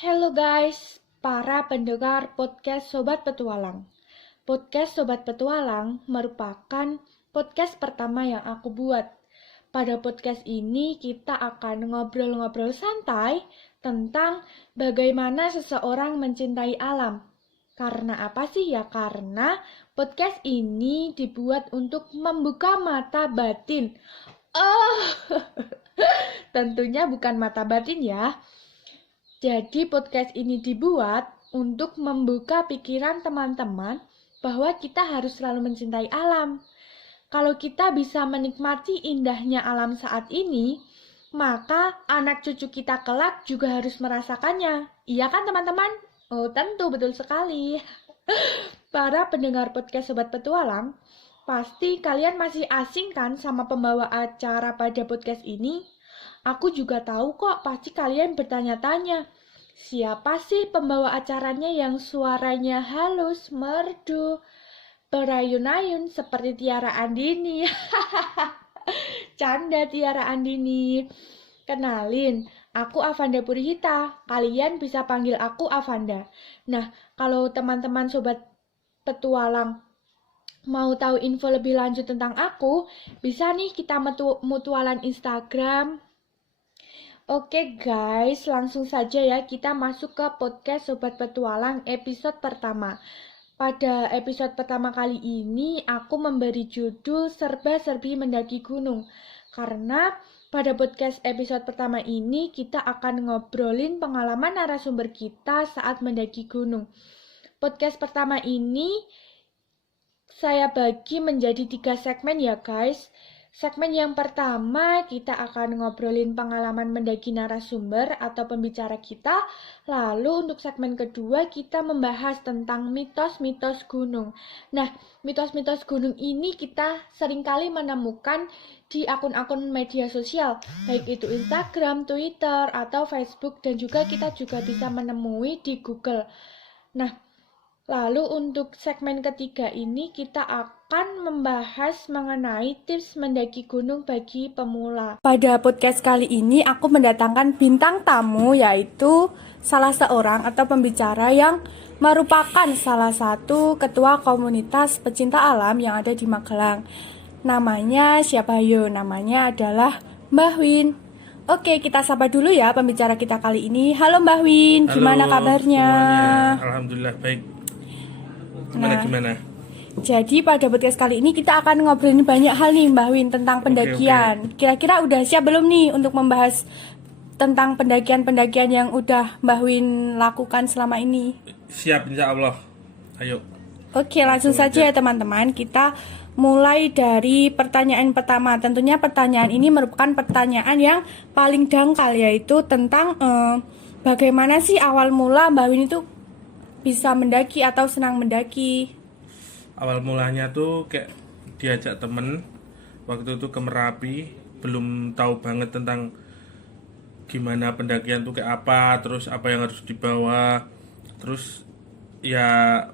Hello guys, para pendengar podcast Sobat Petualang. Podcast Sobat Petualang merupakan podcast pertama yang aku buat. Pada podcast ini kita akan ngobrol-ngobrol santai tentang bagaimana seseorang mencintai alam. Karena apa sih ya? Karena podcast ini dibuat untuk membuka mata batin. Oh, tentunya bukan mata batin ya. Jadi podcast ini dibuat untuk membuka pikiran teman-teman bahwa kita harus selalu mencintai alam. Kalau kita bisa menikmati indahnya alam saat ini, maka anak cucu kita kelak juga harus merasakannya. Iya kan teman-teman? Oh tentu betul sekali. Para pendengar podcast Sobat Petualang, pasti kalian masih asing kan sama pembawa acara pada podcast ini? Aku juga tahu kok, pasti kalian bertanya-tanya, siapa sih pembawa acaranya yang suaranya halus, merdu, berayun-ayun seperti Tiara Andini? Canda Tiara Andini. Kenalin, aku Avanda Purihita. Kalian bisa panggil aku Avanda. Nah, kalau teman-teman Sobat Petualang mau tahu info lebih lanjut tentang aku, bisa nih kita mutualan Instagram. Oke guys, langsung saja ya kita masuk ke podcast Sobat Petualang episode pertama. Pada episode pertama kali ini aku memberi judul Serba-serbi mendaki gunung. Karena pada podcast episode pertama ini kita akan ngobrolin pengalaman narasumber kita saat mendaki gunung. Podcast pertama ini saya bagi menjadi 3 segmen ya guys. Segmen yang pertama kita akan ngobrolin pengalaman mendaki narasumber atau pembicara kita. Lalu untuk segmen kedua kita membahas tentang mitos-mitos gunung. Nah, mitos-mitos gunung ini kita seringkali menemukan di akun-akun media sosial, baik itu Instagram, Twitter, atau Facebook, dan juga kita juga bisa menemui di Google. Nah, lalu untuk segmen ketiga ini kita akan membahas mengenai tips mendaki gunung bagi pemula. Pada podcast kali ini aku mendatangkan bintang tamu yaitu salah seorang atau pembicara yang merupakan salah satu ketua komunitas pecinta alam yang ada di Magelang. Namanya siapa yo? Namanya adalah Mbah Win. Oke, kita sapa dulu ya pembicara kita kali ini. Halo Mbah Win, gimana kabarnya? Semuanya, alhamdulillah baik. Gimana? Jadi pada podcast kali ini kita akan ngobrolin banyak hal nih Mbah Win tentang pendakian. Kira-kira udah siap belum nih untuk membahas tentang pendakian-pendakian yang udah Mbah Win lakukan selama ini? Siap insya Allah. Ayo. Oke, langsung saja ya teman-teman. Kita mulai dari pertanyaan pertama. Tentunya pertanyaan ini merupakan pertanyaan yang paling dangkal, yaitu tentang bagaimana sih awal mula Mbah Win itu bisa mendaki atau senang mendaki. Awal mulanya tuh kayak diajak temen waktu itu ke Merapi, belum tahu banget tentang gimana pendakian tuh kayak apa, terus apa yang harus dibawa, terus ya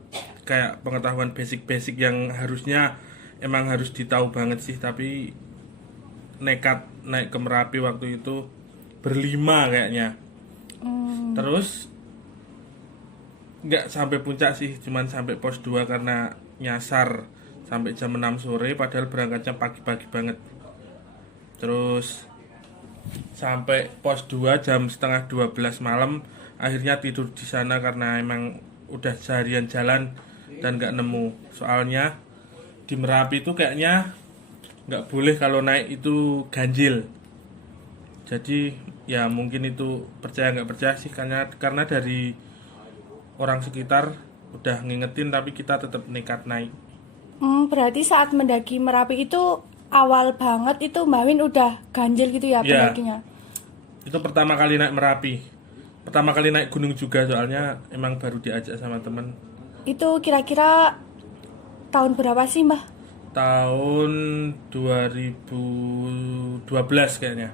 kayak pengetahuan basic-basic yang harusnya emang harus ditahu banget sih, tapi nekat naik ke Merapi waktu itu berlima kayaknya. Terus nggak sampai puncak sih, cuman sampai pos 2 karena nyasar sampai jam 6 sore padahal berangkatnya pagi-pagi banget. Terus sampai pos 2 jam setengah 12 malam, akhirnya tidur di sana karena emang udah seharian jalan dan nggak nemu. Soalnya di Merapi itu kayaknya nggak boleh kalau naik itu ganjil. Jadi ya mungkin itu percaya nggak percaya sih, karena dari orang sekitar udah ngingetin tapi kita tetap nekat naik. Berarti saat mendaki Merapi itu awal banget itu Mbak Win udah ganjil gitu ya pendakinya? Itu pertama kali naik Merapi, pertama kali naik gunung juga, soalnya emang baru diajak sama temen. Itu kira-kira tahun berapa sih Mbah? Tahun 2012 kayaknya.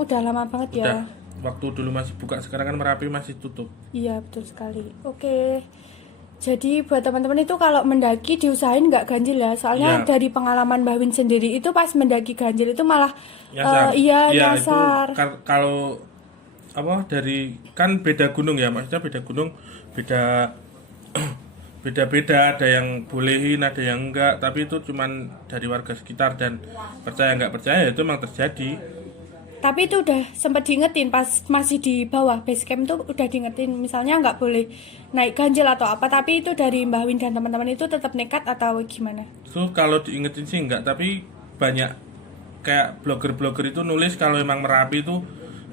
Udah lama banget ya. Udah, waktu dulu masih buka, sekarang kan Merapi masih tutup. Iya betul sekali. Oke. Jadi buat teman-teman itu kalau mendaki diusahain nggak ganjil ya. Soalnya dari pengalaman Mbak Win sendiri itu pas mendaki ganjil itu malah Nyasar. nyasar. Itu kalau apa dari kan beda gunung ya, maksudnya beda gunung, beda beda-beda, ada yang bolehin, ada yang enggak, tapi itu cuman dari warga sekitar dan percaya nggak percaya ya itu emang terjadi. Tapi itu udah sempat diingetin pas masih di bawah base camp tuh udah diingetin misalnya nggak boleh naik ganjil atau apa, tapi itu dari Mbah Win dan teman-teman itu tetap nekat atau gimana? So kalau diingetin sih enggak, tapi banyak kayak blogger-blogger itu nulis kalau emang Merapi itu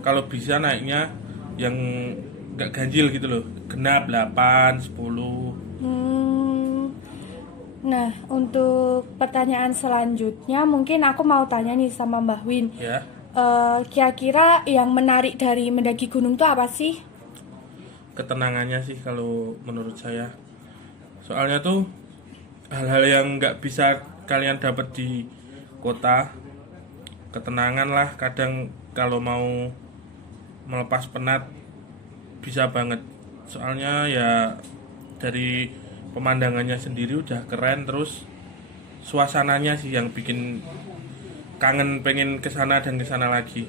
kalau bisa naiknya yang nggak ganjil gitu loh, genap 8, 10. Nah, untuk pertanyaan selanjutnya mungkin aku mau tanya nih sama Mbah Win. Ya, Kira-kira yang menarik dari mendaki gunung tuh apa sih? ketenangannya sih kalau menurut saya. Soalnya tuh hal-hal yang nggak bisa kalian dapat di kota, ketenangan lah. Kadang kalau mau melepas penat bisa banget. Soalnya ya dari pemandangannya sendiri udah keren, terus suasananya sih yang bikin kangen, pengen kesana dan kesana lagi.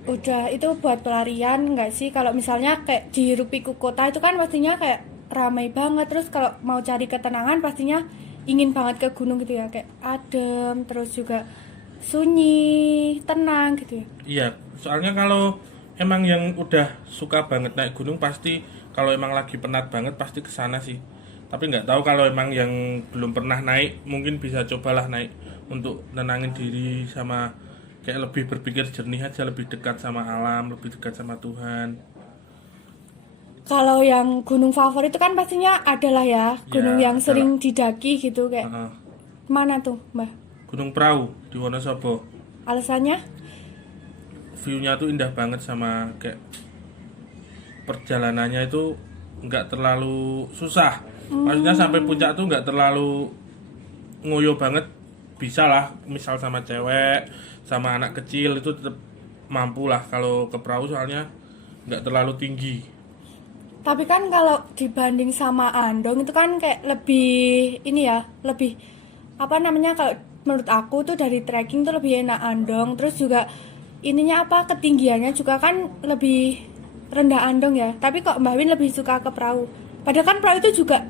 Udah itu buat pelarian nggak sih? Kalau misalnya kayak di Rupiku Kota itu kan pastinya kayak ramai banget. Terus kalau mau cari ketenangan pastinya ingin banget ke gunung gitu ya. Kayak adem, terus juga sunyi, tenang gitu ya. Iya, soalnya kalau emang yang udah suka banget naik gunung pasti kalau emang lagi penat banget pasti kesana sih. Tapi nggak tahu kalau emang yang belum pernah naik mungkin bisa cobalah naik untuk nenangin diri sama kayak lebih berpikir jernih aja, lebih dekat sama alam, lebih dekat sama Tuhan. Kalau yang gunung favorit itu kan pastinya adalah ya gunung Ya, yang adalah. sering didaki gitu kayak Heeh. mana tuh Mbak? Gunung Prau di Wonosobo. Alasannya? View-nya tuh indah banget sama kayak perjalanannya itu nggak terlalu susah. Maksudnya sampai puncak tuh nggak terlalu ngoyo banget, bisa lah misal sama cewek sama anak kecil itu tetap mampu lah kalau ke perahu soalnya nggak terlalu tinggi. Tapi kan kalau dibanding sama Andong itu kan kayak lebih ini ya, lebih apa namanya kalau menurut aku tuh dari trekking tuh lebih enak Andong. Terus juga ininya apa ketinggiannya juga kan lebih rendah Andong ya. Tapi kok Mbak Win lebih suka ke perahu. Padahal kan perahu itu juga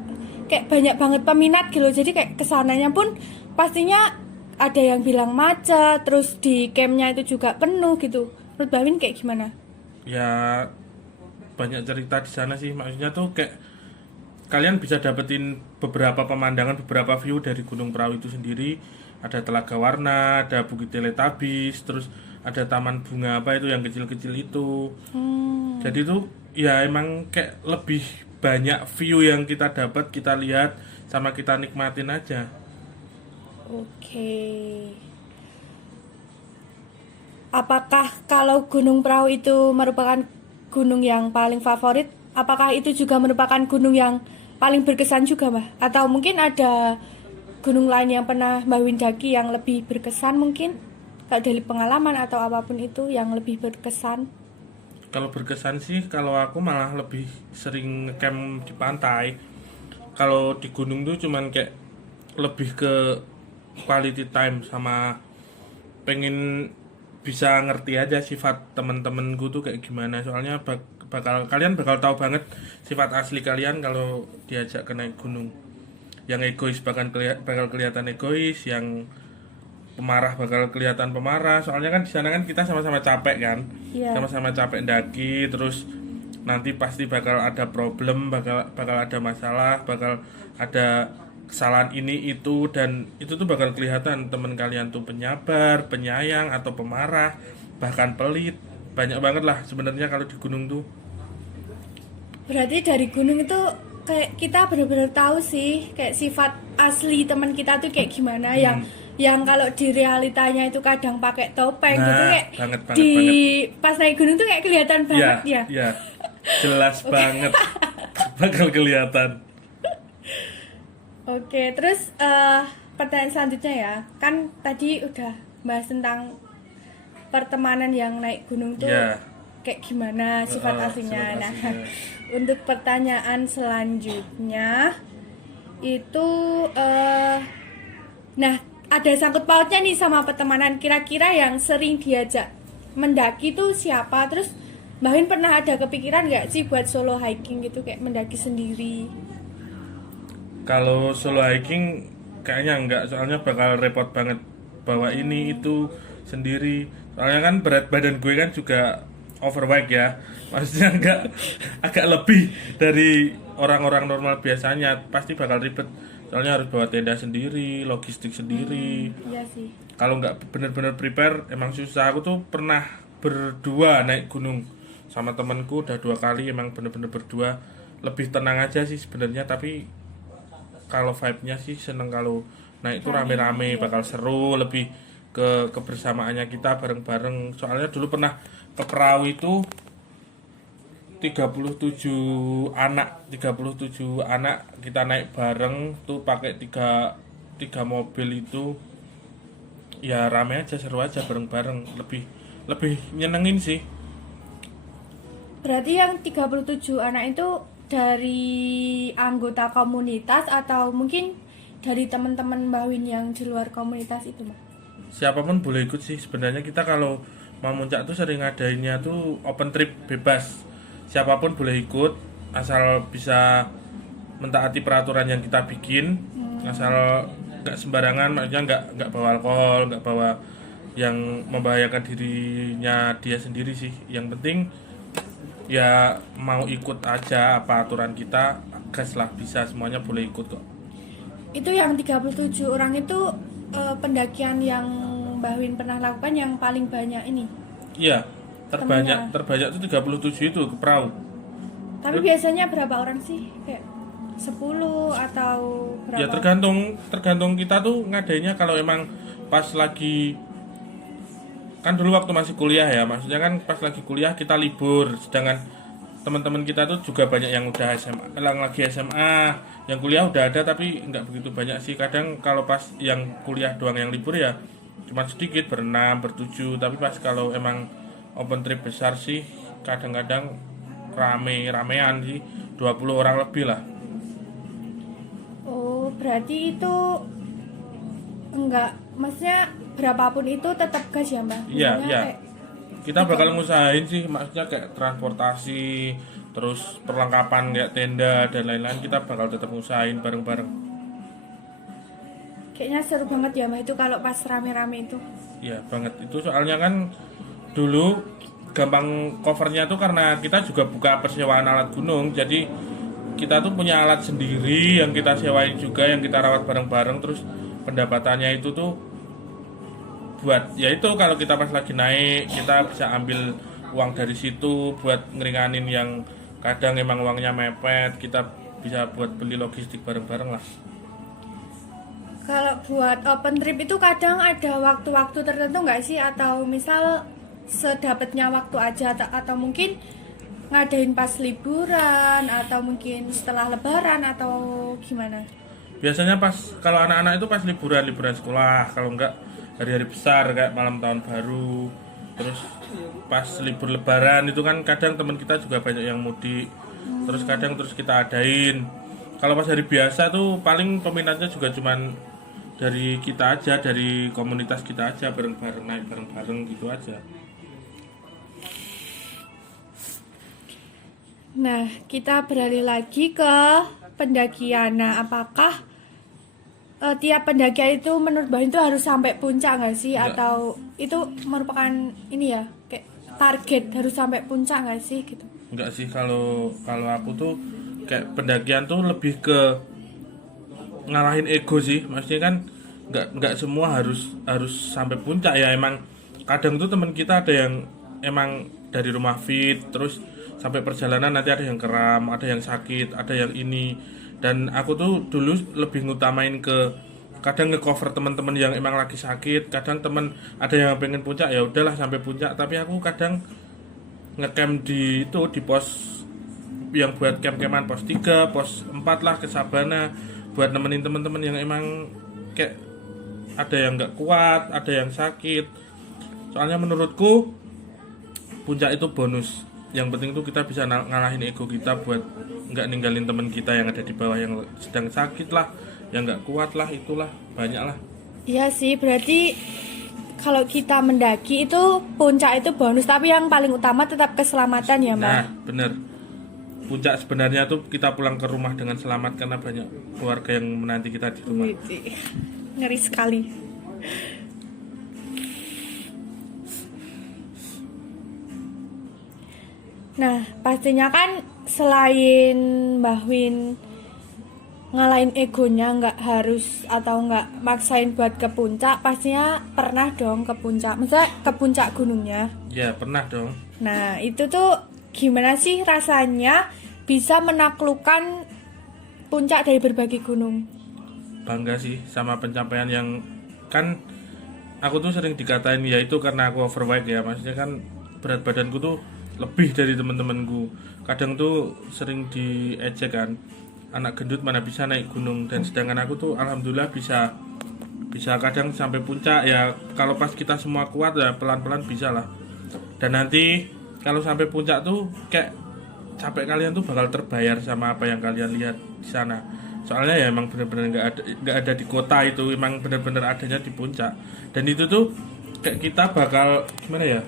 kayak banyak banget peminat gitu. Jadi kayak kesananya pun pastinya ada yang bilang macet, terus di campnya itu juga penuh gitu. Menurut Mbak Win kayak gimana? Ya banyak cerita di sana sih, maksudnya tuh kayak kalian bisa dapetin beberapa pemandangan, beberapa view dari Gunung Prau itu sendiri. Ada Telaga Warna, ada Bukit Teletabis, terus ada taman bunga apa itu yang kecil-kecil itu. Jadi tuh ya emang kayak lebih banyak view yang kita dapat, kita lihat sama kita nikmatin aja. Oke. Apakah kalau Gunung Prau itu merupakan gunung yang paling favorit? Apakah itu juga merupakan gunung yang paling berkesan juga, Mbak? Atau mungkin ada gunung lain yang pernah Mbak Win daki yang lebih berkesan mungkin? Kalau dari pengalaman atau apapun itu yang lebih berkesan? Kalau berkesan sih, kalau aku malah lebih sering camp di pantai. Kalau di gunung tuh cuman kayak lebih ke quality time sama pengen bisa ngerti aja sifat temen-temenku tuh kayak gimana. Soalnya kalian bakal tahu banget sifat asli kalian kalau diajak ke naik gunung. Yang egois bakal kelihatan egois, yang pemarah bakal kelihatan pemarah. Soalnya kan di sana kan kita sama-sama capek kan, Iya. sama-sama capek daki, terus nanti pasti bakal ada problem, bakal ada masalah, bakal ada kesalahan ini itu, dan itu tuh bakal kelihatan temen kalian tuh penyabar, penyayang atau pemarah, bahkan pelit. Banyak banget lah sebenarnya kalau di gunung tuh. Berarti dari gunung itu kayak kita benar-benar tahu sih kayak sifat asli teman kita tuh kayak gimana yang kalau di realitanya itu kadang pakai topeng Nah, gitu kayak banget, di banget. pas naik gunung tuh kayak kelihatan banget ya. Ya, jelas banget bakal kelihatan. Oke, terus pertanyaan selanjutnya ya. Kan tadi udah bahas tentang pertemanan yang naik gunung tuh Ya. kayak gimana sifat aslinya. Sifat Nah, aslinya. untuk pertanyaan selanjutnya itu nah, ada sangkut pautnya nih sama pertemanan. Kira-kira yang sering diajak mendaki tuh siapa? Terus Mbak Win pernah ada kepikiran nggak sih buat solo hiking gitu, kayak mendaki sendiri? Kalau solo hiking kayaknya enggak, soalnya bakal repot banget bawa ini itu sendiri. Soalnya kan berat badan gue kan juga overweight ya. Maksudnya enggak agak lebih dari orang-orang normal biasanya, pasti bakal ribet. Soalnya harus bawa tenda sendiri, logistik sendiri. Iya sih. Kalau nggak bener-bener prepare emang susah. Aku tuh pernah berdua naik gunung sama temanku, udah 2 kali, emang bener-bener berdua. Lebih tenang aja sih sebenarnya, tapi kalau vibe-nya sih seneng kalau naik itu rame-rame, bakal seru, lebih ke kebersamaannya kita bareng-bareng. Soalnya dulu pernah ke perahu itu 37 anak kita naik bareng tuh pakai tiga mobil itu. Ya rame aja, seru aja bareng-bareng, lebih lebih nyenengin sih. Berarti yang 37 anak itu dari anggota komunitas atau mungkin dari teman-teman Mbak Win yang di luar komunitas itu, Mbak? Siapapun boleh ikut sih sebenarnya. Kita kalau mau muncak tuh sering ngadainnya tuh open trip bebas, siapapun boleh ikut asal bisa mentaati peraturan yang kita bikin. Asal nggak sembarangan, maksudnya nggak bawa alkohol, nggak bawa yang membahayakan dirinya dia sendiri sih. Yang penting ya mau ikut aja apa aturan kita, gas lah, bisa, semuanya boleh ikut kok. Itu yang 37 orang itu pendakian yang Mbak Win pernah lakukan yang paling banyak ini. Iya, Temennya. terbanyak tuh 37 itu ke perahu. Tapi biasanya berapa orang sih? Kayak 10 atau berapa? Ya tergantung kita tuh ngadainnya. Kalau emang pas lagi, kan dulu waktu masih kuliah ya, maksudnya kan pas lagi kuliah kita libur, sedangkan teman-teman kita tuh juga banyak yang udah SMA, yang lagi SMA, yang kuliah udah ada tapi nggak begitu banyak sih. Kadang kalau pas yang kuliah doang yang libur ya cuma sedikit, berenam, bertujuh. Tapi pas kalau emang open trip besar sih kadang-kadang ramean sih, 20 orang lebih lah. Oh, berarti itu enggak, maksudnya berapapun itu tetap gas ya, Mbak? Iya, Misalnya iya. kayak Kita bakal ngusahain sih, maksudnya kayak transportasi, terus perlengkapan kayak tenda dan lain-lain, kita bakal tetap ngusahain bareng-bareng. kayaknya seru banget ya, Mbak, itu kalau pas rame-rame itu. Iya banget itu, soalnya kan dulu gampang covernya tuh karena kita juga buka persewaan alat gunung. Jadi kita tuh punya alat sendiri yang kita sewain juga, yang kita rawat bareng-bareng. Terus pendapatannya itu tuh buat ya itu, kalau kita pas lagi naik kita bisa ambil uang dari situ buat ngeringanin yang kadang emang uangnya mepet, kita bisa buat beli logistik bareng-bareng lah. Kalau buat open trip itu kadang ada waktu-waktu tertentu nggak sih? Atau misal sedapatnya waktu aja, atau mungkin ngadain pas liburan, atau mungkin setelah lebaran, atau gimana? Biasanya pas kalau anak-anak itu pas liburan sekolah, kalau enggak hari-hari besar kayak malam tahun baru. Terus pas libur lebaran itu kan kadang teman kita juga banyak yang mudik. Terus kadang terus kita adain. Kalau pas hari biasa tuh paling peminatnya juga cuman dari kita aja, dari komunitas kita aja, bareng-bareng naik bareng-bareng gitu aja. Nah, kita beralih lagi ke pendakian. Nah, apakah tiap pendakian itu menurut Mbak itu harus sampai puncak nggak sih? Enggak. Atau itu merupakan ini ya, kayak target harus sampai puncak nggak sih gitu? Enggak sih, kalau kalau aku tuh kayak pendakian tuh lebih ke ngalahin ego sih. Maksudnya kan nggak semua harus sampai puncak ya. Emang kadang tuh teman kita ada yang emang dari rumah fit, terus sampai perjalanan nanti ada yang kram, ada yang sakit, ada yang ini. Dan aku tuh dulu lebih ngutamain ke kadang nge-cover teman-teman yang emang lagi sakit. Kadang temen ada yang pengen puncak, ya udahlah sampai puncak, tapi aku kadang ngecamp di itu, di pos yang buat camp-campan, pos 3, pos 4 lah, ke Sabana, buat nemenin teman-teman yang emang kayak ada yang nggak kuat, ada yang sakit. Soalnya menurutku puncak itu bonus. Yang penting tuh kita bisa ngalahin ego kita buat nggak ninggalin teman kita yang ada di bawah, yang sedang sakit lah, yang nggak kuat lah, itulah banyak lah. Iya sih, berarti kalau kita mendaki itu puncak itu bonus, tapi yang paling utama tetap keselamatan ya, Mbak. Nah, bener. Puncak sebenarnya tuh kita pulang ke rumah dengan selamat karena banyak keluarga yang menanti kita di rumah. Wih, ngeri sekali. Nah, pastinya kan selain Mbah Win ngalahin egonya, nggak harus atau nggak maksain buat ke puncak, pastinya pernah dong ke puncak, maksudnya ke puncak gunungnya. Ya, pernah dong. Nah, itu tuh gimana sih rasanya bisa menaklukkan puncak dari berbagai gunung? Bangga sih sama pencapaian yang kan aku tuh sering dikatain ya itu karena aku overweight ya, maksudnya kan berat badanku tuh lebih dari teman-temanku. Kadang tuh sering diejek kan, anak gendut mana bisa naik gunung, dan sedangkan aku tuh alhamdulillah bisa kadang sampai puncak ya. Kalau pas kita semua kuat ya pelan-pelan bisa lah. Dan nanti kalau sampai puncak tuh kayak capek kalian tuh bakal terbayar sama apa yang kalian lihat di sana. Soalnya ya emang bener-bener nggak ada di kota itu, emang bener-bener adanya di puncak. Dan itu tuh kayak kita bakal gimana ya?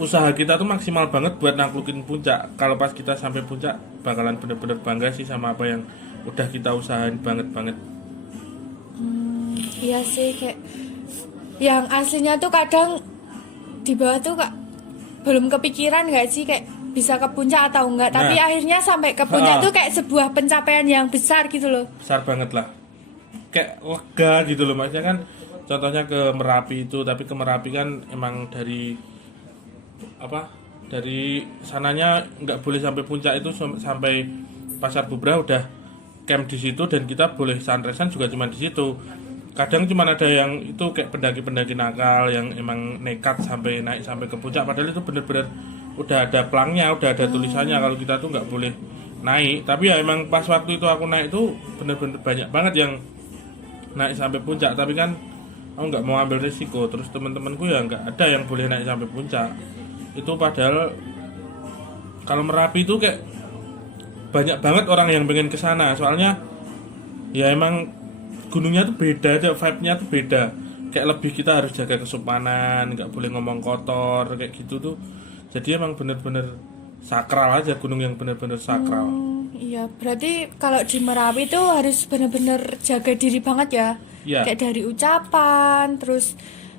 Usaha kita tuh maksimal banget buat naklukin puncak. Kalau pas kita sampai puncak bakalan bener-bener bangga sih sama apa yang udah kita usahain banget. Iya sih, kayak yang aslinya tuh kadang di bawah tuh kak belum kepikiran nggak sih kayak bisa ke puncak atau enggak, tapi Nah. akhirnya sampai ke puncak tuh kayak sebuah pencapaian yang besar gitu loh. Besar banget lah. Kayak lega gitu loh, maksudnya kan contohnya ke Merapi itu, tapi ke Merapi kan emang dari sananya nggak boleh sampai puncak itu, sampai Pasar Bubrah udah camp di situ, dan kita boleh sunrise-an juga cuma di situ. Kadang cuma ada yang itu kayak pendaki-pendaki nakal yang emang nekat sampai naik sampai ke puncak, padahal itu bener-bener udah ada pelangnya, udah ada tulisannya kalau kita tuh nggak boleh naik. Tapi ya emang pas waktu itu aku naik itu bener-bener banyak banget yang naik sampai puncak, tapi kan aku nggak mau ambil risiko. Terus teman-temanku ya nggak ada yang boleh naik sampai puncak itu, padahal kalau Merapi itu kayak banyak banget orang yang pengen kesana. Soalnya ya emang gunungnya tuh beda aja, vibe-nya tuh beda. Kayak lebih kita harus jaga kesopanan, nggak boleh ngomong kotor kayak gitu tuh. Jadi emang bener-bener sakral aja, gunung yang bener-bener sakral. Iya, berarti kalau di Merapi tuh harus bener-bener jaga diri banget ya. Iya. Kayak dari ucapan, terus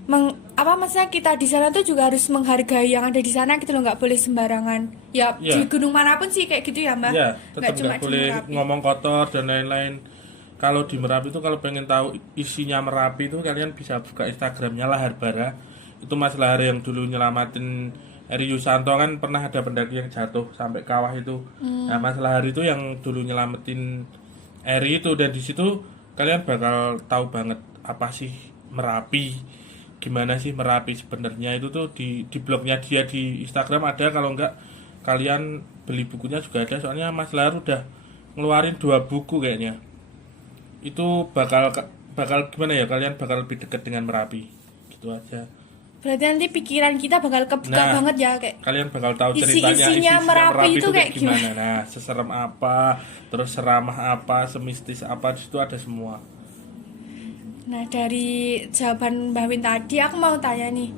maksudnya kita di sana tuh juga harus menghargai yang ada di sana gitu loh, nggak boleh sembarangan. Ya, Iya. di gunung manapun sih kayak gitu ya, Mbak. Ya, Nggak tetap cuma nggak di boleh Merapi. ngomong kotor dan lain-lain. Kalau di Merapi itu kalau pengen tahu isinya Merapi itu kalian bisa buka Instagramnya Lahar Bara. Itu Mas Lahar yang dulu nyelamatin Eri Yusanto, kan pernah ada pendaki yang jatuh sampai kawah itu. Nah, Mas Lahar itu yang dulu nyelamatin Eri itu, dan di situ kalian bakal tahu banget apa sih Merapi. Gimana sih Merapi sebenarnya itu tuh di blognya dia di Instagram ada, kalau enggak kalian beli bukunya juga ada. Soalnya Mas Lahar udah ngeluarin 2 buku kayaknya. Itu bakal gimana ya, kalian bakal lebih dekat dengan Merapi gitu aja. Berarti nanti pikiran kita bakal kebuka banget ya, kayak Kalian bakal tahu ceritanya isinya Merapi itu kayak gimana. Nah, seserem apa, terus seramah apa, semistis apa, di situ ada semua. Nah, dari jawaban Mbak Win tadi aku mau tanya nih.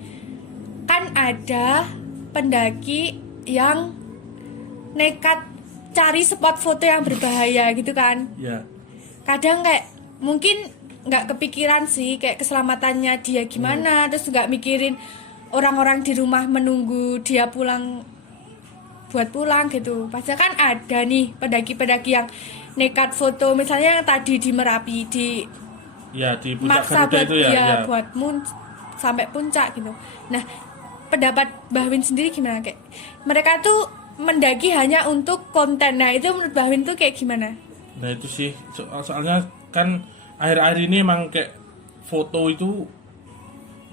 Kan ada pendaki yang nekat cari spot foto yang berbahaya gitu kan. Ya. Kadang kayak mungkin nggak kepikiran sih kayak keselamatannya dia gimana, terus nggak mikirin orang-orang di rumah menunggu dia pulang buat pulang gitu. Pasti kan ada nih pendaki-pendaki yang nekat foto, misalnya yang tadi di Merapi di Ya, di puncak maksa Garuda buat itu ya. buat sampai puncak gitu. Nah, pendapat Mbah Win sendiri gimana, kayak mereka tuh mendaki hanya untuk konten. Nah, itu menurut Mbah Win tuh kayak gimana? Nah, itu sih soalnya kan akhir-akhir ini emang kayak foto itu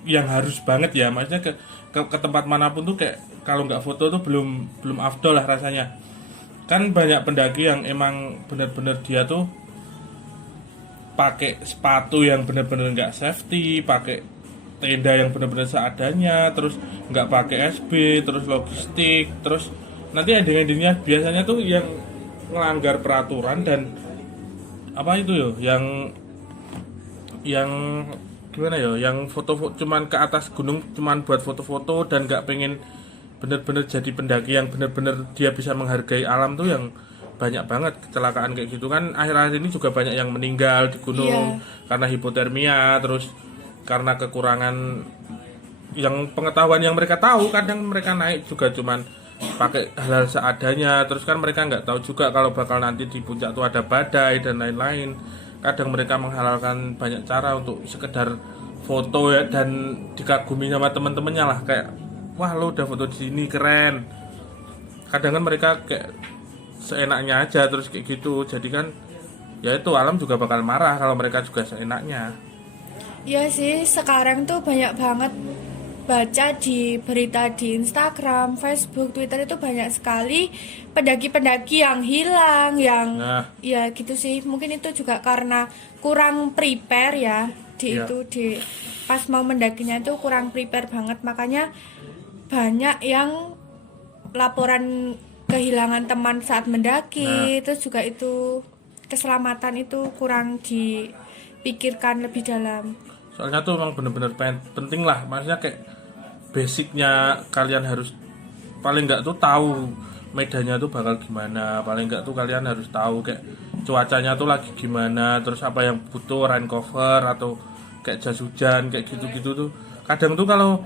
yang harus banget ya, maksudnya ke tempat manapun tuh kayak kalau nggak foto tuh belum afdol lah rasanya. Kan banyak pendaki yang emang bener-bener dia tuh pakai sepatu yang bener-bener nggak safety, pakai tenda yang bener-bener seadanya, terus nggak pakai SB, terus logistik, terus nanti ending-endingnya biasanya tuh yang melanggar peraturan dan apa itu yo, yang gimana ya, yang foto cuman ke atas gunung cuman buat foto-foto dan nggak pengen bener-bener jadi pendaki yang bener-bener dia bisa menghargai alam tuh yang banyak banget kecelakaan kayak gitu kan. Akhir-akhir ini juga banyak yang meninggal di gunung Iya. karena hipotermia, terus karena kekurangan yang pengetahuan yang mereka tahu. Kadang mereka naik juga cuman pakai hal-hal seadanya, terus kan mereka nggak tahu juga kalau bakal nanti di puncak tuh ada badai dan lain-lain. Kadang mereka menghalalkan banyak cara untuk sekedar foto ya, dan dikagumi sama teman-temannya lah, kayak wah lo udah foto di sini keren. Kadang kan mereka kayak seenaknya aja terus kayak gitu, jadi kan ya itu alam juga bakal marah kalau mereka juga seenaknya. Iya sih, sekarang tuh banyak banget baca di berita di Instagram, Facebook, Twitter itu banyak sekali pendaki-pendaki yang hilang, yang Nah, ya gitu sih. Mungkin itu juga karena kurang prepare ya di ya, itu di pas mau mendakinya itu kurang prepare banget, makanya banyak yang laporan kehilangan teman saat nah mendaki, terus juga itu keselamatan itu kurang dipikirkan lebih dalam. soalnya tuh emang bener-bener penting lah, maksudnya kayak basicnya kalian harus paling nggak tuh tahu medannya tuh bakal gimana, paling nggak tuh kalian harus tahu kayak cuacanya tuh lagi gimana, terus apa yang butuh rain cover atau kayak jas hujan kayak gitu-gitu tuh. Kadang tuh kalau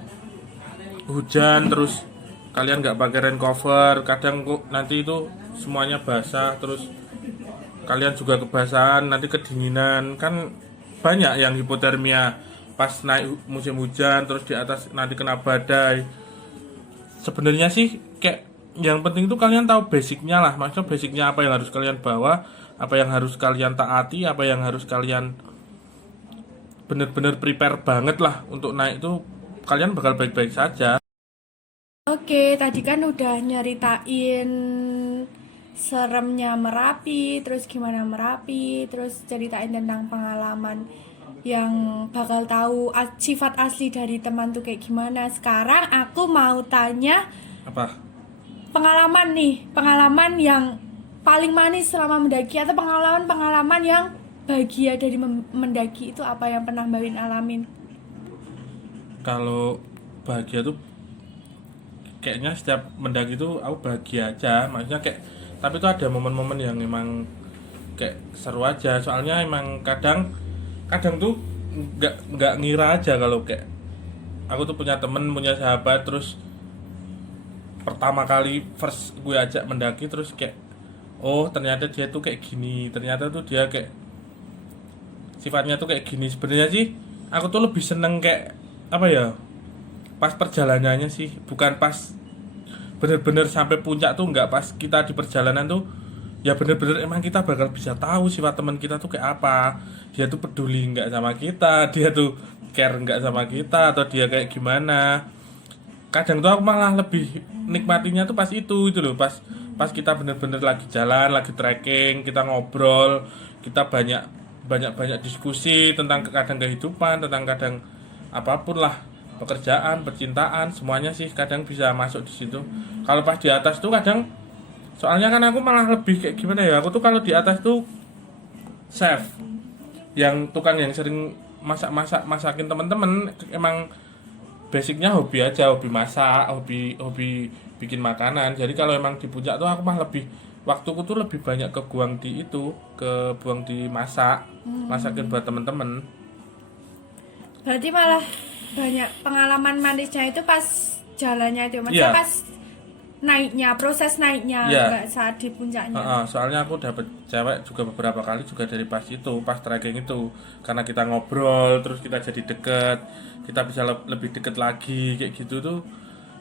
hujan terus kalian nggak pakai rain cover, kadang kok nanti itu semuanya basah, terus kalian juga kebasahan, nanti kedinginan kan. Banyak yang hipotermia pas naik musim hujan, terus di atas nanti kena badai. Sebenarnya sih kayak yang penting tuh kalian tahu basicnya lah, maksudnya basicnya apa yang harus kalian bawa, apa yang harus kalian taati, apa yang harus kalian bener-bener prepare banget lah untuk naik itu, kalian bakal baik-baik saja. Oke, tadi kan udah nyeritain seremnya Merapi, terus gimana Merapi, terus ceritain tentang pengalaman yang bakal tahu sifat asli dari teman tuh kayak gimana. Sekarang aku mau tanya Apa? pengalaman nih, pengalaman yang paling manis selama mendaki atau pengalaman-pengalaman yang bahagia dari mendaki itu apa yang pernah Mbak Win alamin? Kalau bahagia tuh kayaknya setiap mendaki tuh aku bahagia aja, maksudnya kayak tapi tuh ada momen-momen yang emang kayak seru aja, soalnya emang kadang kadang tuh nggak ngira aja kalau kayak aku tuh punya temen, punya sahabat, terus pertama kali first gue ajak mendaki terus kayak oh ternyata dia tuh kayak gini, ternyata tuh dia kayak sifatnya tuh kayak gini. Sebenarnya sih aku tuh lebih seneng kayak apa ya, pas perjalanannya sih, bukan pas bener-bener sampai puncak tuh, nggak, pas kita di perjalanan tuh ya bener-bener emang kita bakal bisa tahu sifat teman kita tuh kayak apa, dia tuh peduli nggak sama kita, dia tuh care nggak sama kita, atau dia kayak gimana. Kadang tuh aku malah lebih nikmatinya tuh pas itu loh, pas pas kita bener-bener lagi jalan, lagi trekking, kita ngobrol, kita banyak banyak banyak diskusi tentang kadang kehidupan, tentang kadang apapun lah, pekerjaan, percintaan, semuanya sih kadang bisa masuk di situ. Kalau pas di atas tuh kadang, soalnya kan aku malah lebih kayak gimana ya, aku tuh kalau di atas tuh chef, yang tukang yang sering masakin temen-temen, emang basicnya hobi aja, hobi masak, hobi hobi bikin makanan. Jadi kalau emang di puncak tuh aku mah lebih, waktuku tuh lebih banyak kebuang di itu, kebuang di masakin buat temen-temen. Berarti malah banyak pengalaman manisnya itu pas jalannya itu, maksudnya Iya, pas naiknya, proses naiknya, iya. nggak saat di puncaknya. Heeh, soalnya aku dapet cewek juga beberapa kali juga dari pas itu, pas trekking itu, karena kita ngobrol, terus kita jadi deket, kita bisa lebih deket lagi kayak gitu tuh.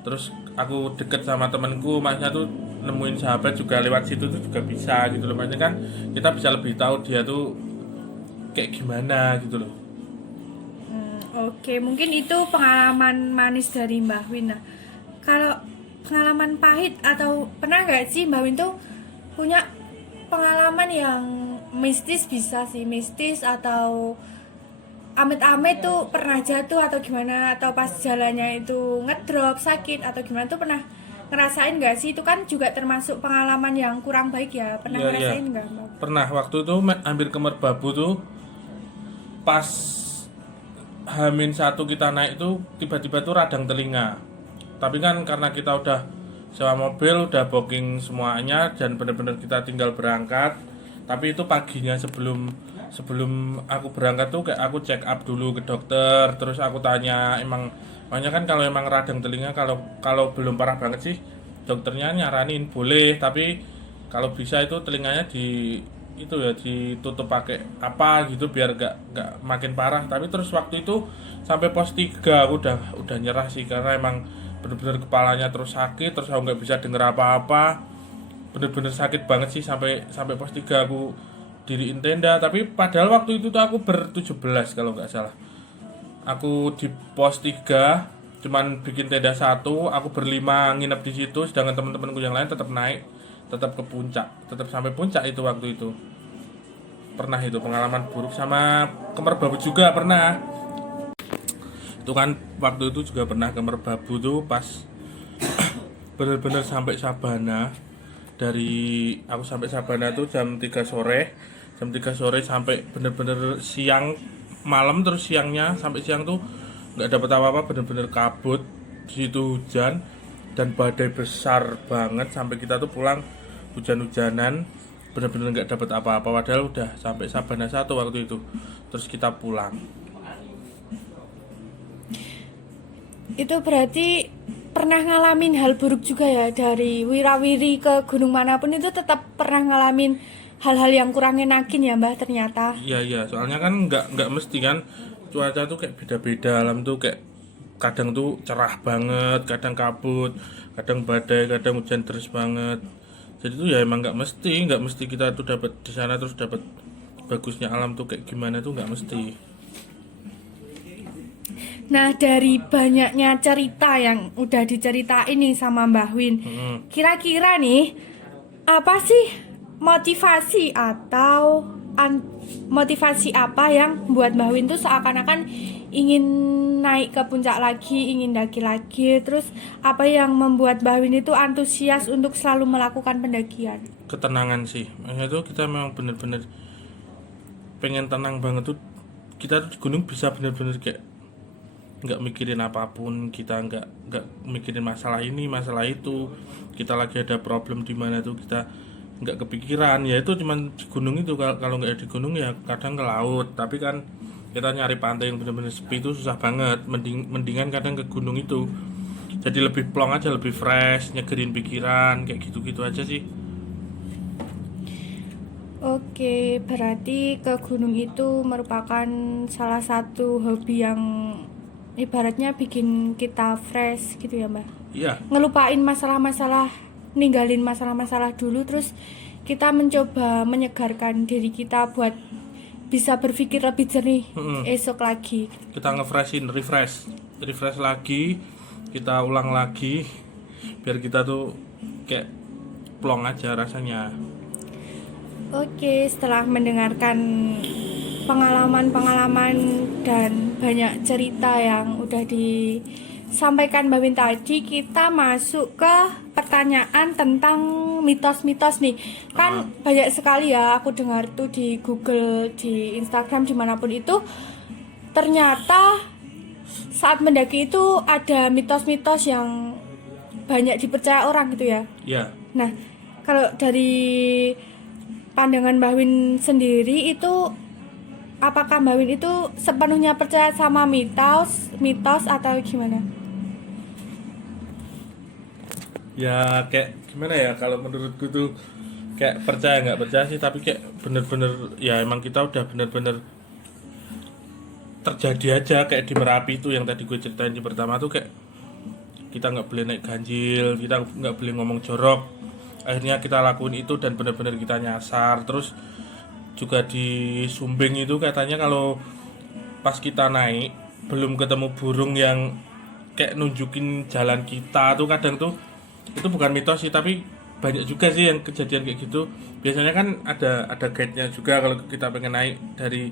Terus aku deket sama temenku, maksudnya tuh nemuin sahabat juga lewat situ tuh juga bisa gitu loh, maksudnya kan kita bisa lebih tahu dia tuh kayak gimana gitu loh. Oke, mungkin itu pengalaman manis dari Mbah Win. Nah, kalau pengalaman pahit atau pernah nggak sih Mbah Win tuh punya pengalaman yang mistis, bisa sih mistis atau amit-amit tuh pernah jatuh atau gimana, atau pas jalannya itu ngedrop sakit atau gimana tuh pernah ngerasain nggak sih? Itu kan juga termasuk pengalaman yang kurang baik ya. Pernah Iya, iya. ngerasain nggak Mbak? Pernah waktu itu hampir ke Merbabu tuh, pas H-1 kita naik tuh tiba-tiba tuh radang telinga. Tapi kan karena kita udah sewa mobil, udah booking semuanya dan bener-bener kita tinggal berangkat. Tapi itu paginya sebelum sebelum aku berangkat tuh kayak aku check up dulu ke dokter, terus aku tanya makanya kan kalau emang radang telinga, kalau kalau belum parah banget sih dokternya nyaranin boleh, tapi kalau bisa itu telinganya itu ya ditutup pakai apa gitu biar gak makin parah. Tapi terus waktu itu sampai pos 3 aku udah nyerah sih karena emang bener-bener kepalanya terus sakit, terus aku nggak bisa denger apa-apa, bener-bener sakit banget sih. Sampai sampai pos 3 aku diriin tenda, tapi padahal waktu itu tuh aku ber-17 kalau nggak salah. Aku di pos 3 cuman bikin tenda satu, aku berlima nginep di situ, sedangkan teman-temanku yang lain tetap naik, tetap ke puncak, tetap sampai puncak itu waktu itu. Pernah itu pengalaman buruk. Sama ke Merbabu juga pernah. Itu kan waktu itu juga pernah ke Merbabu tuh pas bener-bener sampai Sabana. Dari aku sampai Sabana tuh jam 3 sore. Jam 3 sore sampai bener-bener siang malam, terus siangnya sampai siang tuh nggak dapat apa-apa, bener-bener kabut. Di situ hujan dan badai besar banget sampai kita tuh pulang hujan-hujanan, bener-bener nggak dapat apa-apa padahal udah sampai Sabana 1 waktu itu. Terus kita pulang. Itu berarti pernah ngalamin hal buruk juga ya, dari wirawiri ke gunung manapun itu tetap pernah ngalamin hal-hal yang kurang enakin ya Mbah ternyata. Iya iya, soalnya kan nggak mesti kan, cuaca tuh kayak beda-beda, alam tuh kayak kadang tuh cerah banget, kadang kabut, kadang badai, kadang hujan deras banget. Jadi tuh ya emang nggak mesti kita tuh dapat di sana terus dapat bagusnya alam tuh kayak gimana tuh nggak mesti. Nah, dari banyaknya cerita yang udah diceritain nih sama Mbah Win, kira-kira nih apa sih motivasi atau motivasi apa yang buat Mbah Win tuh seakan-akan ingin naik ke puncak lagi, ingin daki lagi, terus apa yang membuat Mbah Win itu antusias untuk selalu melakukan pendakian? Ketenangan sih, makanya tuh kita memang bener-bener pengen tenang banget tuh. Kita tuh di gunung bisa bener-bener kayak nggak mikirin apapun, kita nggak mikirin masalah ini masalah itu, kita lagi ada problem di mana tuh kita nggak kepikiran. Ya itu cuman di gunung itu, kalau nggak di gunung ya kadang ke laut, tapi kan kita nyari pantai yang benar-benar sepi itu susah banget. Mendingan kadang ke gunung itu, jadi lebih plong aja, lebih fresh, nyegerin pikiran kayak gitu-gitu aja sih. Oke, berarti ke gunung itu merupakan salah satu hobi yang ibaratnya bikin kita fresh gitu ya Mbak. Iya. Ngelupain masalah-masalah, ninggalin masalah-masalah dulu, terus kita mencoba menyegarkan diri kita buat bisa berpikir lebih jernih esok lagi. Kita ngefreshin, refresh lagi, kita ulang lagi biar kita tuh kayak plong aja rasanya. Oke, setelah mendengarkan pengalaman-pengalaman dan banyak cerita yang udah disampaikan Mbak Win tadi, kita masuk ke pertanyaan tentang mitos-mitos nih. Kan banyak sekali ya aku dengar tuh di Google, di Instagram, dimanapun itu, ternyata saat mendaki itu ada mitos-mitos yang banyak dipercaya orang gitu ya. Iya. Nah, kalau dari pandangan Mbak Win sendiri itu, apakah Mbak Win itu sepenuhnya percaya sama mitos atau gimana? Ya kayak gimana ya, kalau menurutku tuh kayak percaya nggak percaya sih, tapi kayak bener-bener ya emang kita udah bener-bener terjadi aja. Kayak di Merapi itu yang tadi gue ceritain di pertama tuh, kayak kita nggak boleh naik ganjil, kita nggak boleh ngomong jorok. Akhirnya kita lakuin itu dan bener-bener kita nyasar. Terus juga di Sumbing itu katanya kalau pas kita naik belum ketemu burung yang kayak nunjukin jalan kita tuh, kadang tuh itu bukan mitos sih, tapi banyak juga sih yang kejadian kayak gitu. Biasanya kan ada guide-nya juga kalau kita pengen naik dari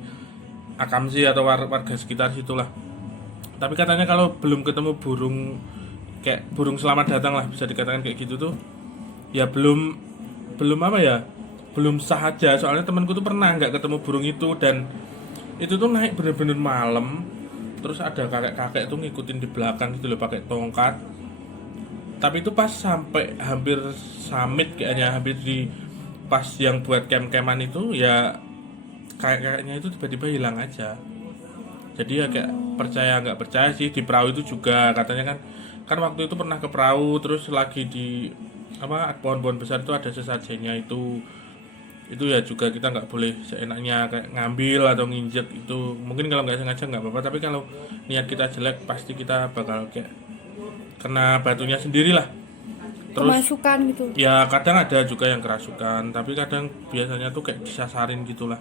Akamsi atau warga sekitar situlah. Tapi katanya kalau belum ketemu burung, kayak burung selamat datang lah bisa dikatakan kayak gitu tuh, ya belum apa ya, belum sah aja. Soalnya temanku tuh pernah nggak ketemu burung itu, dan itu tuh naik bener-bener malam, terus ada kakek-kakek tuh ngikutin di belakang gitu loh pakai tongkat. Tapi itu pas sampai hampir summit kayaknya, hampir di pas yang buat camp-campan itu ya kakek-kakeknya itu tiba-tiba hilang aja. Jadi ya kayak percaya nggak percaya sih. Di perahu itu juga katanya kan waktu itu pernah ke perahu, terus lagi di apa pohon-pohon besar itu ada sesajennya itu ya juga kita nggak boleh seenaknya kayak ngambil atau nginjek itu. Mungkin kalau nggak sengaja nggak apa-apa, tapi kalau niat kita jelek pasti kita bakal kayak kena batunya sendiri lah. Terus Kemasukan gitu. ya kadang ada juga yang kerasukan, tapi kadang biasanya tuh kayak disasarin gitulah.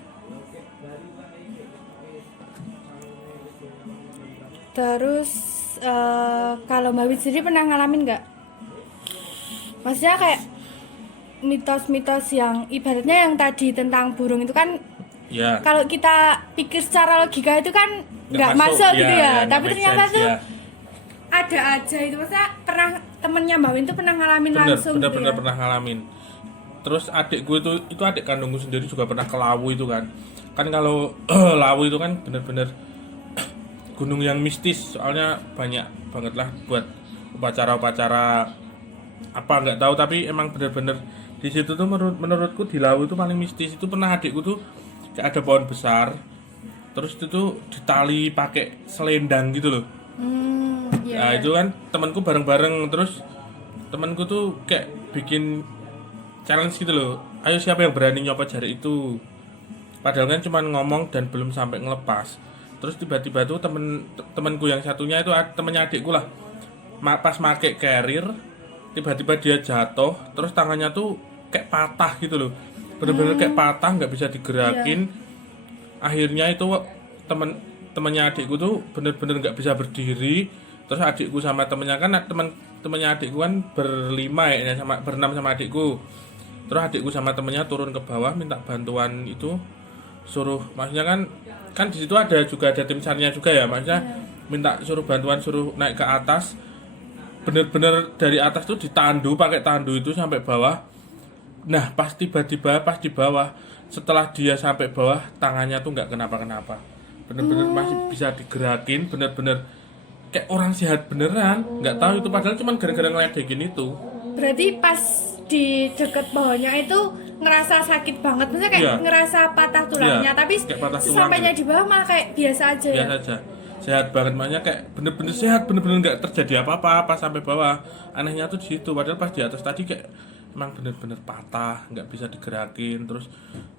Terus kalau Mbak Wit sendiri pernah ngalamin nggak? Maksudnya kayak mitos-mitos yang ibaratnya yang tadi tentang burung itu kan Ya kalau kita pikir secara logika itu kan nggak masuk gitu ya. nggak Tapi make ternyata sense, tuh ya. ada aja itu. Maksudnya pernah temennya Mbak Win tuh pernah ngalamin langsung gitu bener ya. pernah ngalamin. Terus adikku itu adik kandungku sendiri juga pernah ke Lawu itu kan kalau Lawu itu kan bener-bener gunung yang mistis, soalnya banyak banget lah buat upacara-upacara apa nggak tahu, tapi emang bener-bener di situ tuh menurutku di Lawu itu paling mistis. Itu pernah adikku tuh kayak ada pohon besar, terus itu tuh ditali pakai selendang gitu loh. Iya. Nah itu kan temanku bareng-bareng, terus temanku tuh kayak bikin challenge gitu loh, ayo siapa yang berani nyopot jari itu. Padahal kan cuma ngomong dan belum sampai ngelepas. Terus tiba-tiba tuh temanku yang satunya itu temennya adikku lah, pas make carrier tiba-tiba dia jatuh, terus tangannya tuh kayak patah gitu loh, bener-bener kayak patah, nggak bisa digerakin. Akhirnya itu temennya adikku tuh bener-bener nggak bisa berdiri. Terus adikku sama temennya kan temennya adikku kan berlima ya, berenam sama adikku. Terus adikku sama temennya turun ke bawah minta bantuan itu, suruh maksudnya kan di situ ada tim sarnya juga ya, maksudnya minta suruh bantuan, suruh naik ke atas. Bener-bener dari atas tuh ditandu pakai tandu itu sampai bawah. Nah pas tiba-tiba pas di bawah, setelah dia sampai bawah tangannya tuh nggak kenapa-kenapa, bener-bener masih bisa digerakin, bener-bener kayak orang sehat beneran. Nggak tahu itu padahal cuma gara-gara ngeledekin itu. Berarti pas di deket pohonnya itu ngerasa sakit banget, maksudnya kayak Iya. ngerasa patah tulangnya, Iya, tapi kayak patah tulang sesampainya di bawah malah kayak biasa aja ya. Biasa aja, sehat banget, makanya kayak bener-bener sehat, bener-bener nggak terjadi apa-apa pas sampai bawah. Anehnya tuh di situ, padahal pas di atas tadi kayak emang bener-bener patah, nggak bisa digerakin, terus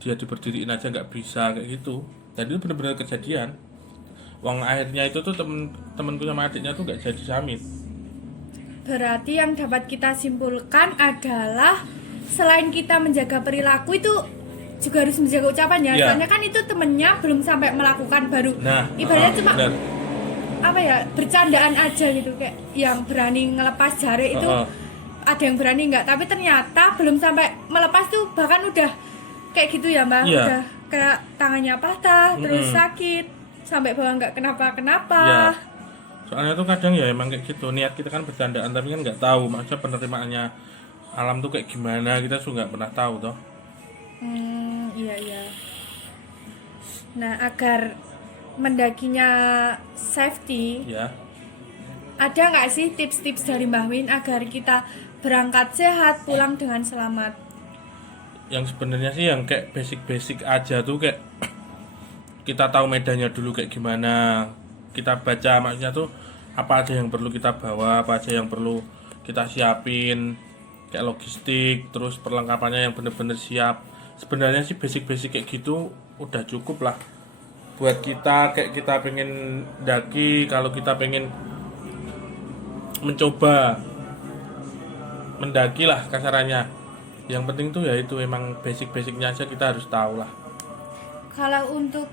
dia diberdiriin aja nggak bisa kayak gitu. Dan itu bener-bener kejadian. Wong akhirnya itu tuh temenku sama adiknya tuh nggak jadi summit. Berarti yang dapat kita simpulkan adalah selain kita menjaga perilaku itu juga harus menjaga ucapan ya. Iya. Soalnya kan itu temennya belum sampai melakukan, baru Nah, ibaratnya cuma bener. apa ya, bercandaan aja gitu, kayak yang berani ngelepas jari itu ada yang berani nggak, tapi ternyata belum sampai melepas tuh bahkan udah kayak gitu ya Mbak. Iya. Udah kayak tangannya patah, terus sakit sampai bawah nggak kenapa-kenapa. Ya. Soalnya tuh kadang ya emang kayak gitu, niat kita kan bercandaan tapi kan nggak tahu maksudnya penerimaannya alam tuh kayak gimana, kita juga nggak pernah tahu toh. Iya. Nah, agar mendakinya safety, Ya, ada nggak sih tips-tips dari Mbah Win agar kita berangkat sehat, pulang dengan selamat? yang sebenarnya sih yang kayak basic-basic aja tuh, kayak kita tahu medannya dulu kayak gimana, kita baca maksudnya tuh apa aja yang perlu kita bawa, apa aja yang perlu kita siapin, kayak logistik, terus perlengkapannya yang bener-bener siap. Sebenarnya sih basic-basic kayak gitu udah cukup lah buat kita, kayak kita pengen daki, kalau kita pengen mencoba mendaki lah kasarannya. Yang penting tuh ya itu emang basic-basicnya aja kita harus tahu lah. Kalau untuk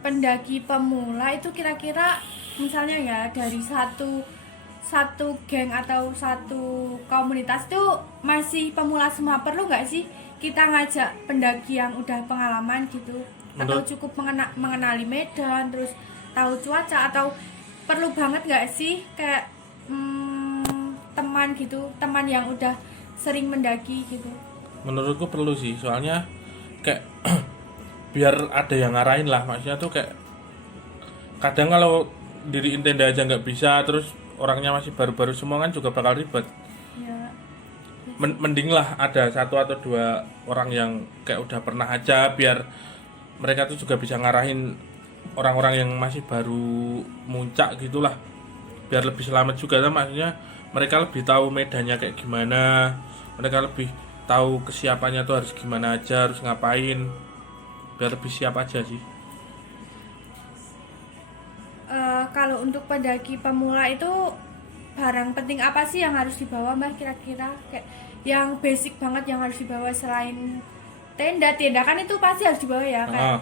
pendaki pemula itu kira-kira misalnya ya dari satu geng atau satu komunitas itu masih pemula semua, perlu nggak sih kita ngajak pendaki yang udah pengalaman gitu, atau cukup mengenali medan, terus tahu cuaca, atau perlu banget nggak sih kayak teman gitu, teman yang udah sering mendaki gitu? Menurutku perlu sih, soalnya kayak biar ada yang ngarahin lah, maksudnya tuh kayak kadang kalau diriin tenda aja nggak bisa, terus orangnya masih baru-baru semua kan juga bakal ribet. Ya. Mending lah ada satu atau dua orang yang kayak udah pernah aja, biar mereka tuh juga bisa ngarahin orang-orang yang masih baru muncak gitulah, biar lebih selamat juga kan. Maksudnya mereka lebih tahu medannya kayak gimana, mereka lebih tahu kesiapannya tuh harus gimana aja, harus ngapain, biar lebih siap aja sih. Kalau untuk pendaki pemula itu barang penting apa sih yang harus dibawa Mbak kira-kira? Kayak yang basic banget yang harus dibawa selain tenda kan itu pasti harus dibawa ya kayak.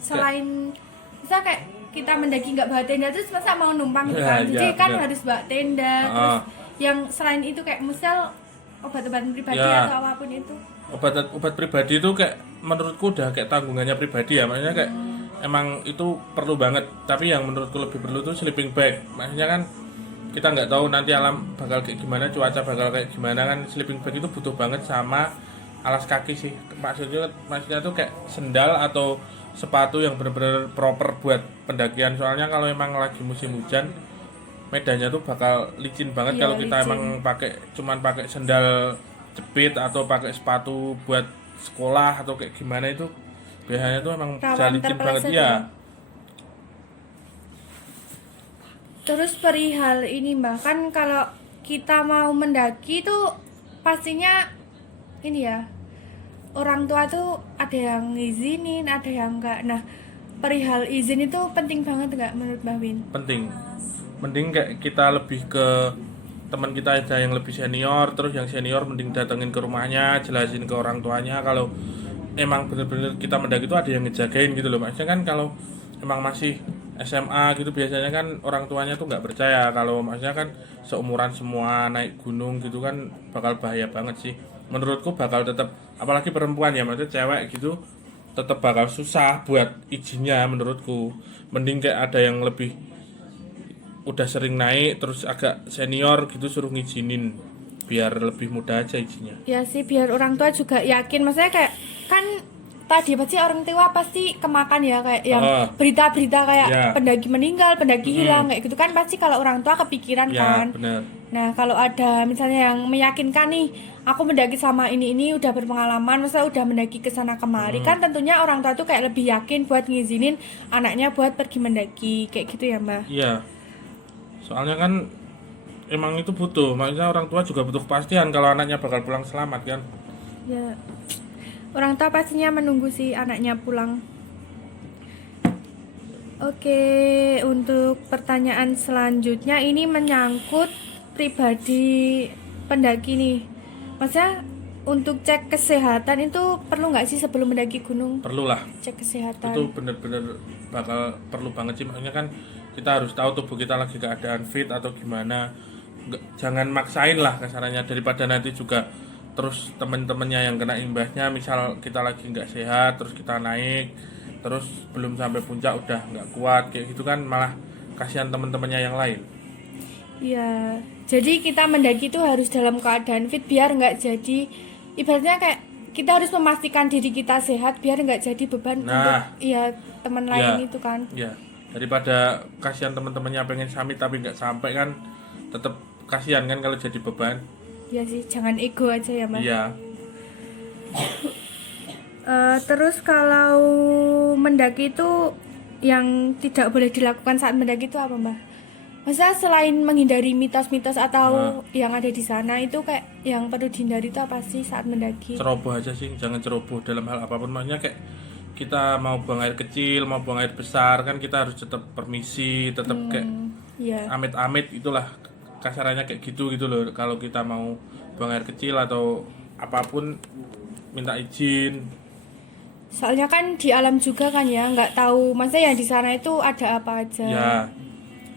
Selain misal kayak kita mendaki nggak bawa tenda terus masa mau numpang gitu kan. Jadi kan bener. harus bawa tenda. Terus yang selain itu kayak misal obat-obatan pribadi atau apapun itu. Obat pribadi itu kayak menurutku udah kayak tanggungannya pribadi ya, maksudnya kayak emang itu perlu banget. Tapi yang menurutku lebih perlu tuh sleeping bag. Maksudnya kan kita nggak tahu nanti alam bakal kayak gimana, cuaca bakal kayak gimana kan. Sleeping bag itu butuh banget, sama alas kaki sih. Maksudnya tuh kayak sendal atau sepatu yang benar-benar proper buat pendakian. Soalnya kalau emang lagi musim hujan, medannya tuh bakal licin banget kalau kita emang cuman pakai sendal jepit atau pakai sepatu buat sekolah atau kayak gimana, itu biasanya tuh emang bisa licin banget ya. Terus perihal ini Mbak, kan kalau kita mau mendaki tuh pastinya ini ya, orang tua tuh ada yang ngizinin, ada yang enggak. Nah, perihal izin itu penting banget enggak menurut Mbak Win? Penting. Mending kayak kita lebih ke teman kita aja yang lebih senior, terus yang senior mending datengin ke rumahnya, jelasin ke orang tuanya kalau emang bener-bener kita mendaki itu ada yang ngejagain gitu loh. Maksudnya kan kalau emang masih SMA gitu biasanya kan orang tuanya tuh nggak percaya, kalau maksudnya kan seumuran semua naik gunung gitu kan bakal bahaya banget sih. Menurutku bakal tetap, apalagi perempuan ya, maksudnya cewek gitu tetap bakal susah buat izinnya menurutku. Mending kayak ada yang lebih udah sering naik terus agak senior gitu suruh ngizinin, biar lebih mudah aja izinnya. Ya sih, biar orang tua juga yakin. Maksudnya kayak kan tadi pasti orang tua pasti kemakan ya kayak yang berita-berita kayak pendaki meninggal, pendaki hilang kayak gitu kan, pasti kalau orang tua kepikiran kan. Bener. Nah, kalau ada misalnya yang meyakinkan nih, aku mendaki sama ini udah berpengalaman, masa udah mendaki ke sana kemari, kan tentunya orang tua tuh kayak lebih yakin buat ngizinin anaknya buat pergi mendaki kayak gitu ya, Mbak. Iya. Soalnya kan emang itu butuh, maksudnya orang tua juga butuh kepastian kalau anaknya bakal pulang selamat kan. Ya. Orang tua pastinya menunggu sih anaknya pulang. Oke, untuk pertanyaan selanjutnya ini menyangkut pribadi pendaki nih. Maksudnya untuk cek kesehatan itu perlu nggak sih sebelum mendaki gunung? Perlu lah. Cek kesehatan. Itu bener-bener bakal perlu banget sih, maksudnya kan kita harus tahu tubuh kita lagi keadaan fit atau gimana. Jangan maksain lah kasarannya, daripada nanti juga terus temen-temennya yang kena imbasnya. Misal kita lagi nggak sehat terus kita naik, terus belum sampai puncak udah nggak kuat kayak gitu kan, malah kasihan temen-temennya yang lain. Iya, jadi kita mendaki itu harus dalam keadaan fit biar nggak jadi, ibaratnya kayak kita harus memastikan diri kita sehat biar nggak jadi beban untuk teman lain itu kan. Iya, daripada kasihan teman-temannya pengen summit tapi nggak sampai kan, tetap kasihan kan kalau jadi beban. Iya sih, jangan ego aja ya Mbak. Iya. Terus kalau mendaki itu yang tidak boleh dilakukan saat mendaki itu apa Mbak? Masa selain menghindari mitos-mitos atau yang ada di sana, itu kayak yang perlu dihindari itu apa sih saat mendaki? Ceroboh aja sih, jangan ceroboh dalam hal apapun. Maksudnya kayak kita mau buang air kecil, mau buang air besar kan kita harus tetap permisi, tetap kayak amit-amit itulah kasarannya kayak gitu loh. Kalau kita mau buang air kecil atau apapun minta izin. Soalnya kan di alam juga kan ya, nggak tahu maksudnya yang di sana itu ada apa aja. Ya,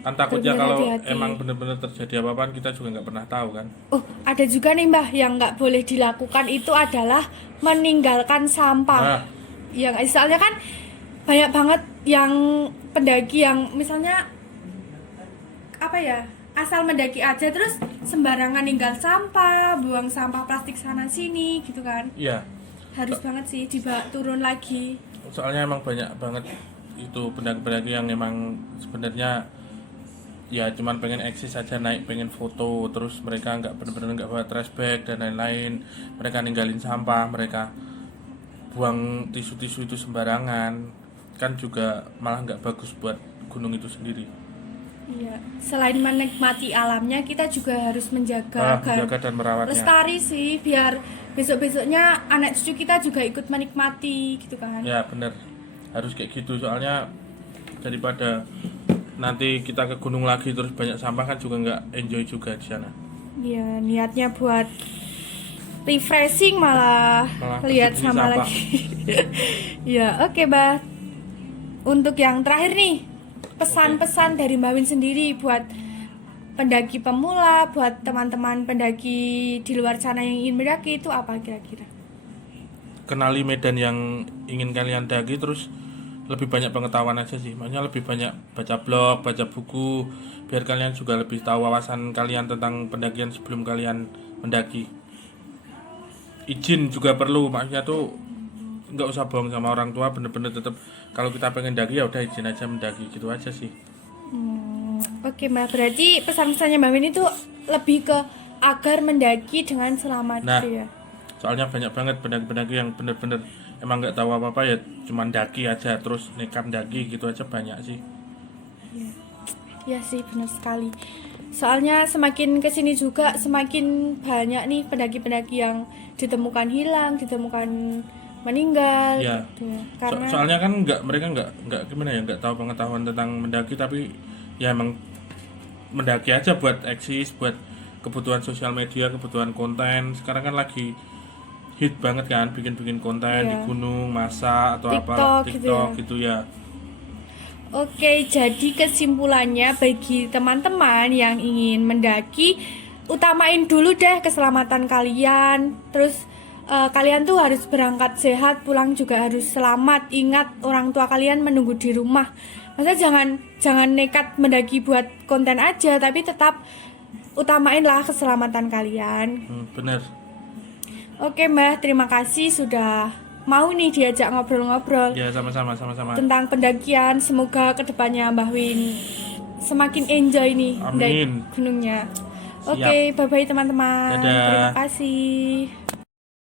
kan takutnya kalau hati-hati. emang bener-bener terjadi apa-apa kita juga nggak pernah tahu kan. Oh, ada juga nih Mbah yang nggak boleh dilakukan itu adalah meninggalkan sampah. Yang soalnya kan banyak banget yang pendaki yang misalnya apa ya, asal mendaki aja terus sembarangan ninggal sampah, buang sampah plastik sana sini gitu kan. Iya. Harus banget sih dibawa turun lagi. Soalnya emang banyak banget itu pendaki-pendaki yang memang sebenarnya ya cuman pengen eksis aja, naik pengen foto, terus mereka nggak benar-benar nggak bawa trash bag dan lain-lain, mereka ninggalin sampah, mereka buang tisu-tisu itu sembarangan, kan juga malah nggak bagus buat gunung itu sendiri. Iya, selain menikmati alamnya, kita juga harus menjaga agar Menjaga dan merawatnya. lestari sih, biar besok-besoknya anak cucu kita juga ikut menikmati gitu kan. Ya bener, harus kayak gitu, soalnya daripada nanti kita ke gunung lagi terus banyak sampah kan juga nggak enjoy juga di sana. Iya, niatnya buat refreshing malah lihat bersih-bersih sama sampah. lagi. Ya, oke, Mbak. Untuk yang terakhir nih, pesan-pesan dari Mbak Win sendiri buat pendaki pemula, buat teman-teman pendaki di luar sana yang ingin mendaki itu apa kira-kira? Kenali medan yang ingin kalian daki, terus lebih banyak pengetahuan aja sih, maksudnya lebih banyak baca blog, baca buku, biar kalian juga lebih tahu wawasan kalian tentang pendakian sebelum kalian mendaki. Izin juga perlu, maksudnya tuh nggak usah bohong sama orang tua, bener-bener tetap kalau kita pengen daki ya udah izin aja mendaki, gitu aja sih. Oke, Mbak, berarti pesan-pesannya Mbak Win itu lebih ke agar mendaki dengan selamat Nah, gitu ya. soalnya banyak banget pendaki-pendaki yang bener-bener emang nggak tahu apa-apa ya, cuman daki aja terus nekat daki gitu aja, banyak sih. Ya sih, benar sekali. Soalnya semakin kesini juga semakin banyak nih pendaki-pendaki yang ditemukan hilang, ditemukan meninggal. Ya. Gitu. Karena Soalnya kan mereka nggak gimana ya, nggak tahu pengetahuan tentang mendaki, tapi ya emang mendaki aja buat eksis, buat kebutuhan sosial media, kebutuhan konten. Sekarang kan lagi hit banget kan bikin konten di Iya. gunung, masak atau TikTok apa gitu TikTok ya. gitu ya. Oke, jadi kesimpulannya bagi teman-teman yang ingin mendaki, utamain dulu deh keselamatan kalian. Terus kalian tuh harus berangkat sehat, pulang juga harus selamat. Ingat orang tua kalian menunggu di rumah. Maksudnya jangan nekat mendaki buat konten aja, tapi tetap utamainlah keselamatan kalian. Bener. Oke, Mbak, terima kasih sudah mau nih diajak ngobrol-ngobrol Ya sama-sama. tentang pendakian. Semoga kedepannya Mbah Win semakin enjoy nih Amin. mendaki gunungnya. Oke, bye-bye teman-teman. Dadah. Terima kasih.